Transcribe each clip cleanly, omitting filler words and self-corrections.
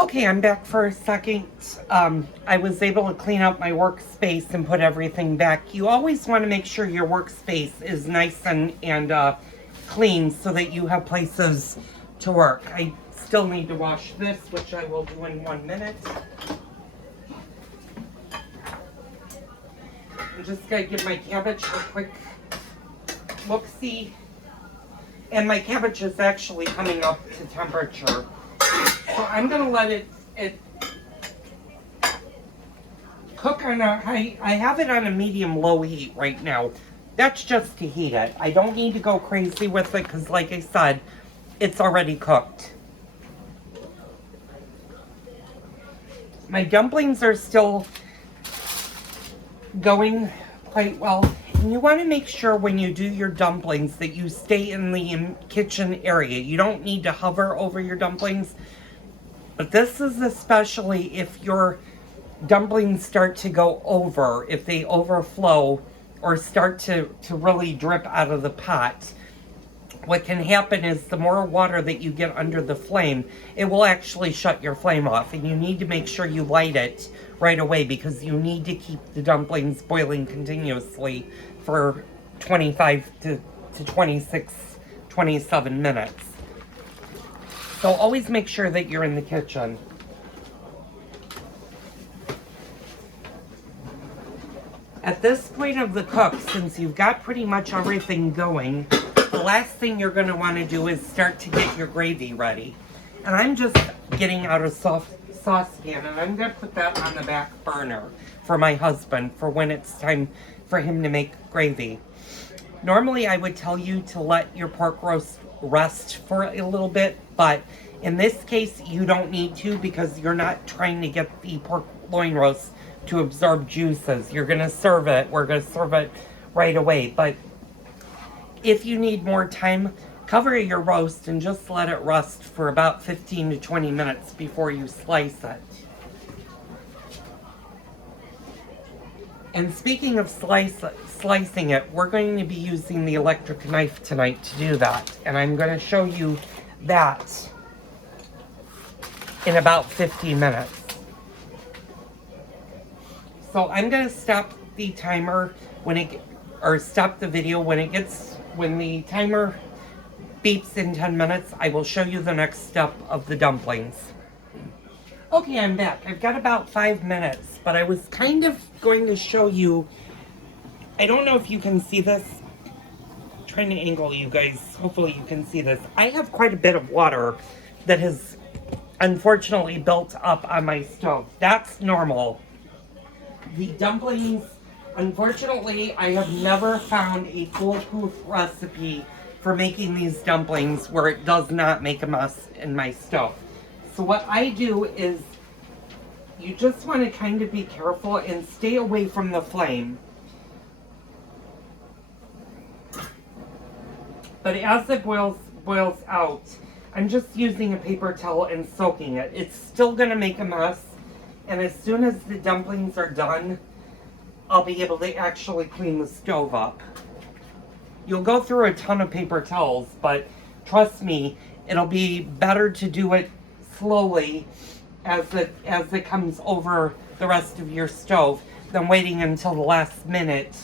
Okay, I'm back for a second. I was able to clean up my workspace and put everything back. You always want to make sure your workspace is nice and clean so that you have places to work. I still need to wash this, which I will do in 1 minute. I'm just going to give my cabbage a quick look-see. And my cabbage is actually coming up to temperature. So I'm going to let it cook on a high. I have it on a medium-low heat right now. That's just to heat it. I don't need to go crazy with it because, like I said, it's already cooked. My dumplings are still going quite well. And you want to make sure when you do your dumplings that you stay in the kitchen area. You don't need to hover over your dumplings. But this is especially if your dumplings start to go over, if they overflow or start to really drip out of the pot. What can happen is the more water that you get under the flame, it will actually shut your flame off. And you need to make sure you light it right away because you need to keep the dumplings boiling continuously for 25 to 26, 27 minutes. So always make sure that you're in the kitchen. At this point of the cook, since you've got pretty much everything going, the last thing you're going to want to do is start to get your gravy ready. And I'm just getting out a saucepan, and I'm going to put that on the back burner for my husband for when it's time for him to make gravy. Normally, I would tell you to let your pork roast rest for a little bit, but in this case, you don't need to because you're not trying to get the pork loin roast to absorb juices. You're going to serve it. We're going to serve it right away. But if you need more time, cover your roast and just let it rest for about 15 to 20 minutes before you slice it. And speaking of slicing it, we're going to be using the electric knife tonight to do that. And I'm going to show you that in about 15 minutes. So I'm going to stop the timer stop the video when the timer beeps in 10 minutes. I will show you the next step of the dumplings. Okay, I'm back. I've got about 5 minutes, but I was kind of going to show you, I don't know if you can see this. I'm trying to angle you guys. Hopefully you can see this. I have quite a bit of water that has unfortunately built up on my stove. That's normal. The dumplings, unfortunately, I have never found a foolproof recipe for making these dumplings where it does not make a mess in my stove. So what I do is, you just want to kind of be careful and stay away from the flame. But as it boils out, I'm just using a paper towel and soaking it. It's still going to make a mess. And as soon as the dumplings are done, I'll be able to actually clean the stove up. You'll go through a ton of paper towels, but trust me, it'll be better to do it slowly as it comes over the rest of your stove than waiting until the last minute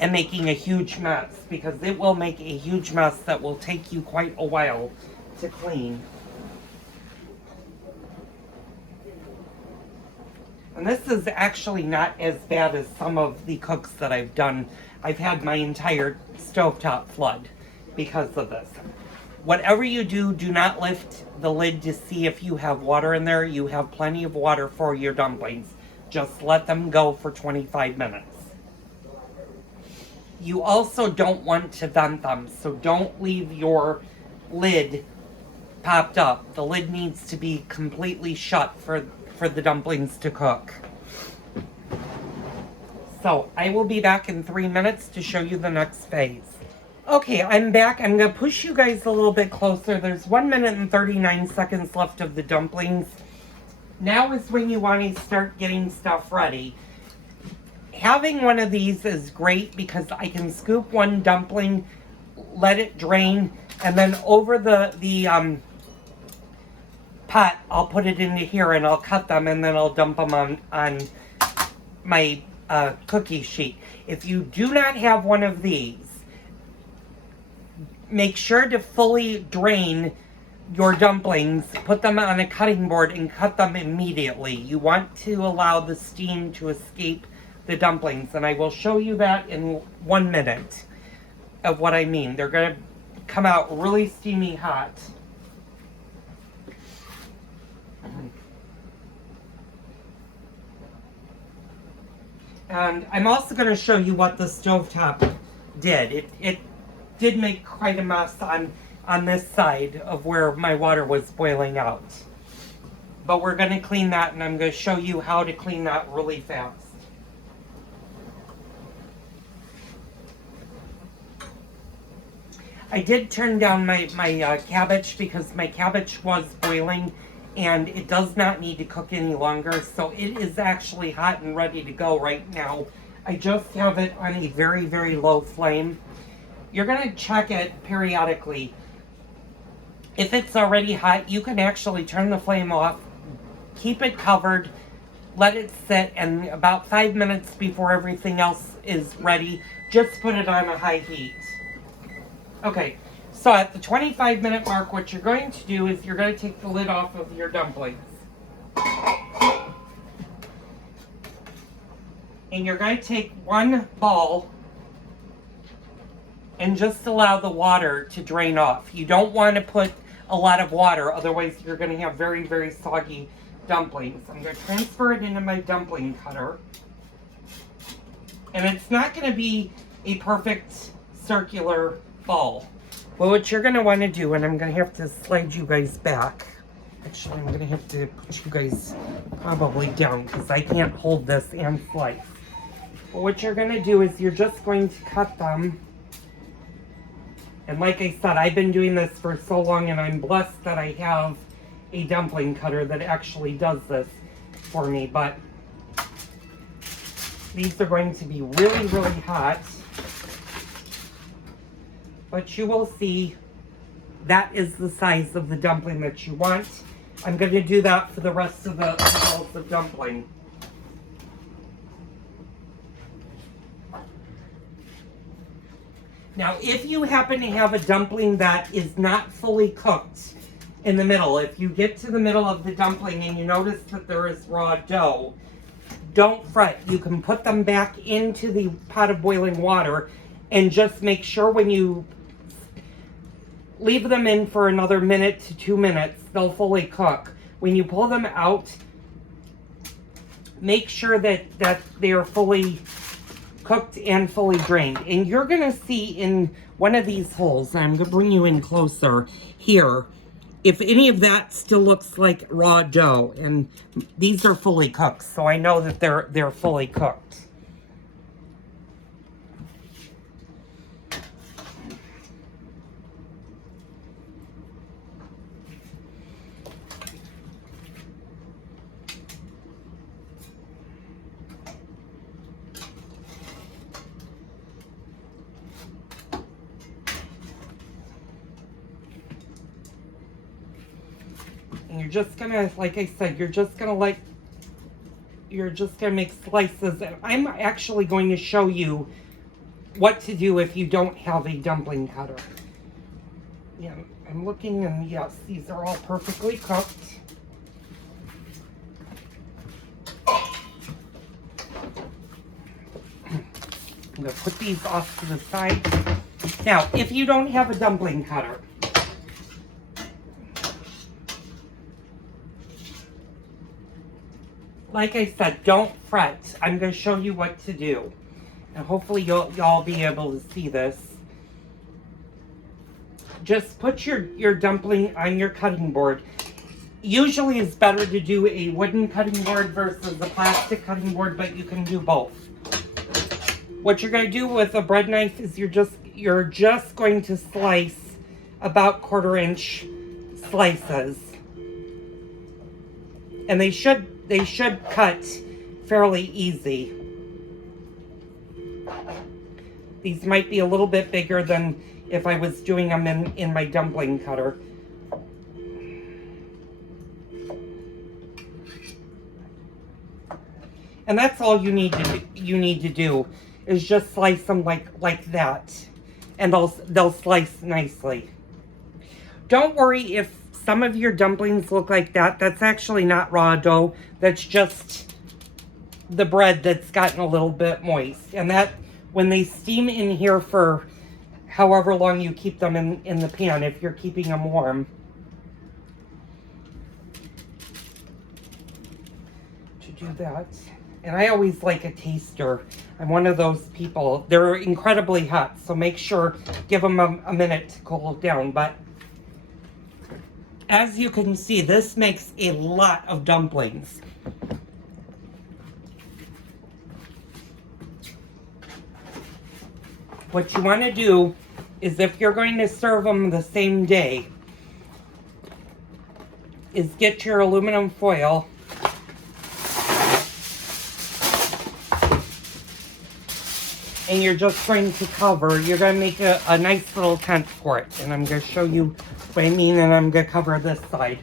and making a huge mess, because it will make a huge mess that will take you quite a while to clean. And this is actually not as bad as some of the cooks that I've done. I've had my entire stovetop flood because of this. Whatever you do, do not lift the lid to see if you have water in there. You have plenty of water for your dumplings. Just let them go for 25 minutes. You also don't want to vent them, so don't leave your lid popped up. The lid needs to be completely shut for the dumplings to cook. So I will be back in 3 minutes to show you the next phase. Okay, I'm back. I'm going to push you guys a little bit closer. There's 1 minute and 39 seconds left of the dumplings. Now is when you want to start getting stuff ready. Having one of these is great because I can scoop one dumpling, let it drain, and then over the pot, I'll put it into here and I'll cut them and then I'll dump them on my cookie sheet. If you do not have one of these, make sure to fully drain your dumplings, put them on a cutting board and cut them immediately. You want to allow the steam to escape the dumplings, and I will show you that in 1 minute of what I mean. They're going to come out really steamy hot. And I'm also going to show you what the stovetop did. It did make quite a mess on this side of where my water was boiling out. But we're going to clean that, and I'm going to show you how to clean that really fast. I did turn down my cabbage because my cabbage was boiling and it does not need to cook any longer, so it is actually hot and ready to go right now. I just have it on a very, very low flame. You're going to check it periodically. If it's already hot, you can actually turn the flame off, keep it covered, let it sit, and about 5 minutes before everything else is ready, just put it on a high heat. Okay, so at the 25-minute mark, what you're going to do is you're going to take the lid off of your dumplings. And you're going to take one ball and just allow the water to drain off. You don't want to put a lot of water, otherwise you're going to have very, very soggy dumplings. I'm going to transfer it into my dumpling cutter. And it's not going to be a perfect circular ball. Well, what you're going to want to do, and I'm going to have to slide you guys back. Actually, I'm going to have to put you guys probably down because I can't hold this and slice. But what you're going to do is you're just going to cut them. And like I said, I've been doing this for so long, and I'm blessed that I have a dumpling cutter that actually does this for me. But these are going to be really, really hot. But you will see that is the size of the dumpling that you want. I'm going to do that for the rest of the balls of dumpling. Now, if you happen to have a dumpling that is not fully cooked in the middle, if you get to the middle of the dumpling and you notice that there is raw dough, don't fret. You can put them back into the pot of boiling water and just make sure when you leave them in for another minute to 2 minutes, they'll fully cook. When you pull them out, make sure that they are fully cooked and fully drained. And you're going to see in one of these holes, and I'm going to bring you in closer here, if any of that still looks like raw dough. And these are fully cooked, so I know that they're fully cooked. And you're just gonna, like I said, you're just gonna make slices. And I'm actually going to show you what to do if you don't have a dumpling cutter. Yeah, I'm looking, and yes, these are all perfectly cooked. I'm gonna put these off to the side. Now, if you don't have a dumpling cutter, like I said, don't fret. I'm going to show you what to do. And hopefully y'all be able to see this. Just put your dumpling on your cutting board. Usually it's better to do a wooden cutting board versus a plastic cutting board, but you can do both. What you're going to do with a bread knife is you're just going to slice about 1/4 inch slices. And they should cut fairly easy. These might be a little bit bigger than if I was doing them in my dumpling cutter. And that's all you need to do is just slice them like that. And they'll slice nicely. Don't worry if some of your dumplings look like that. That's actually not raw dough. That's just the bread that's gotten a little bit moist. And that, when they steam in here for however long you keep them in the pan, if you're keeping them warm. To do that. And I always like a taster. I'm one of those people. They're incredibly hot, so make sure, give them a minute to cool down. But as you can see, this makes a lot of dumplings. What you want to do is, if you're going to serve them the same day, is get your aluminum foil and you're just going to cover, you're going to make a nice little tent for it. And I'm going to show you what I mean, and I'm going to cover this side.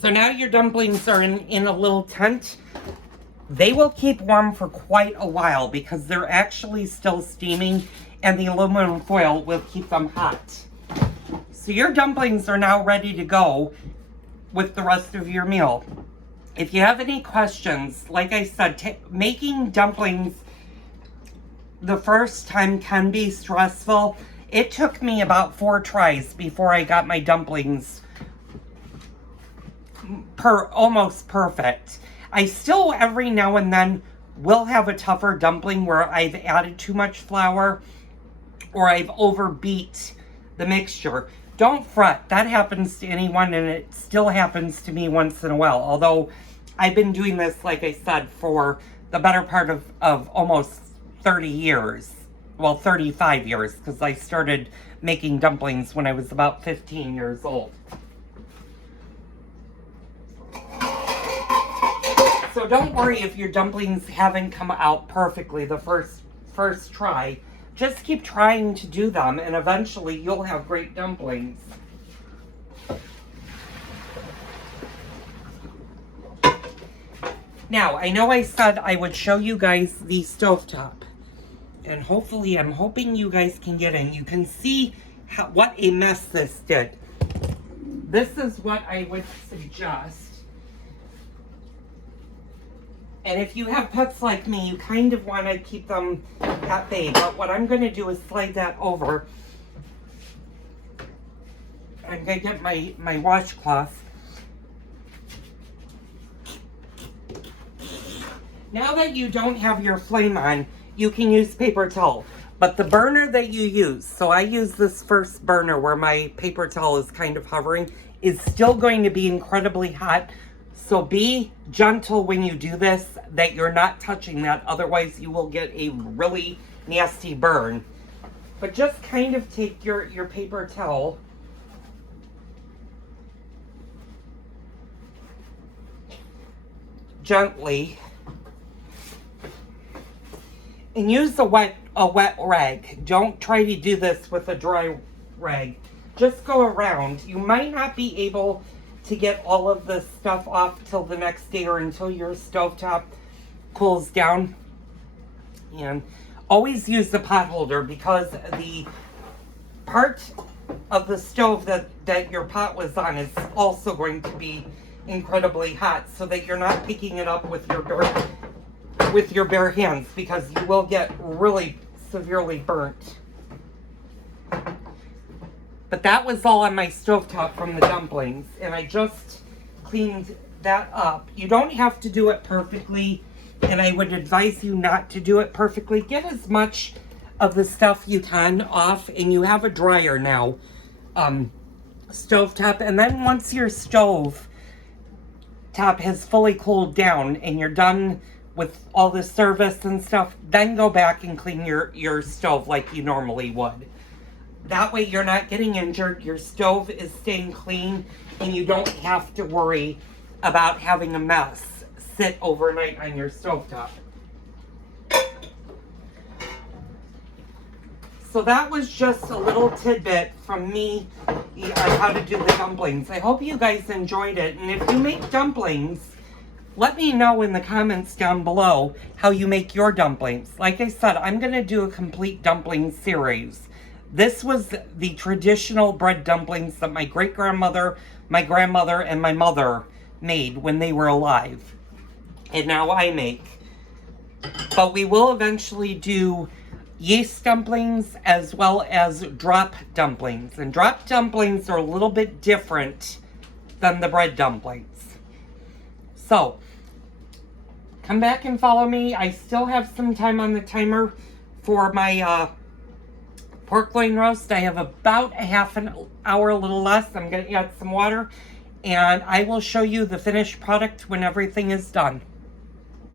So now your dumplings are in a little tent. They will keep warm for quite a while because they're actually still steaming, and the aluminum foil will keep them hot. So your dumplings are now ready to go with the rest of your meal. If you have any questions, like I said, making dumplings the first time can be stressful. It took me about 4 tries before I got my dumplings almost perfect. I still, every now and then, will have a tougher dumpling where I've added too much flour or I've overbeat the mixture. Don't fret, that happens to anyone, and it still happens to me once in a while. Although I've been doing this, like I said, for the better part of almost 30 years. Well, 35 years, because I started making dumplings when I was about 15 years old. So don't worry if your dumplings haven't come out perfectly the first try. Just keep trying to do them, and eventually you'll have great dumplings. Now, I know I said I would show you guys the stovetop. And hopefully, I'm hoping you guys can get in. You can see what a mess this did. This is what I would suggest. And if you have pets like me, you kind of want to keep them at bay. But what I'm going to do is slide that over. I'm going to get my washcloth. Now that you don't have your flame on, you can use paper towel. But the burner that you use, so I use this first burner where my paper towel is kind of hovering, is still going to be incredibly hot. So be gentle when you do this, that you're not touching that. Otherwise, you will get a really nasty burn. But just kind of take your paper towel. Gently. And use a wet rag. Don't try to do this with a dry rag. Just go around. You might not be able to get all of this stuff off till the next day or until your stovetop cools down. And always use the pot holder, because the part of the stove that your pot was on is also going to be incredibly hot, so that you're not picking it up with your bare hands, because you will get really severely burnt. But that was all on my stovetop from the dumplings, and I just cleaned that up. You don't have to do it perfectly, and I would advise you not to do it perfectly. Get as much of the stuff you can off, and you have a dryer now, stovetop. And then once your stove top has fully cooled down and you're done with all the service and stuff, then go back and clean your stove like you normally would. That way you're not getting injured, your stove is staying clean, and you don't have to worry about having a mess sit overnight on your stovetop. So that was just a little tidbit from me on how to do the dumplings. I hope you guys enjoyed it. And if you make dumplings, let me know in the comments down below how you make your dumplings. Like I said, I'm going to do a complete dumpling series. This was the traditional bread dumplings that my great-grandmother, my grandmother, and my mother made when they were alive. And now I make. But we will eventually do yeast dumplings as well as drop dumplings. And drop dumplings are a little bit different than the bread dumplings. So, come back and follow me. I still have some time on the timer for my pork loin roast. I have about a half an hour, a little less. I'm going to add some water, and I will show you the finished product when everything is done.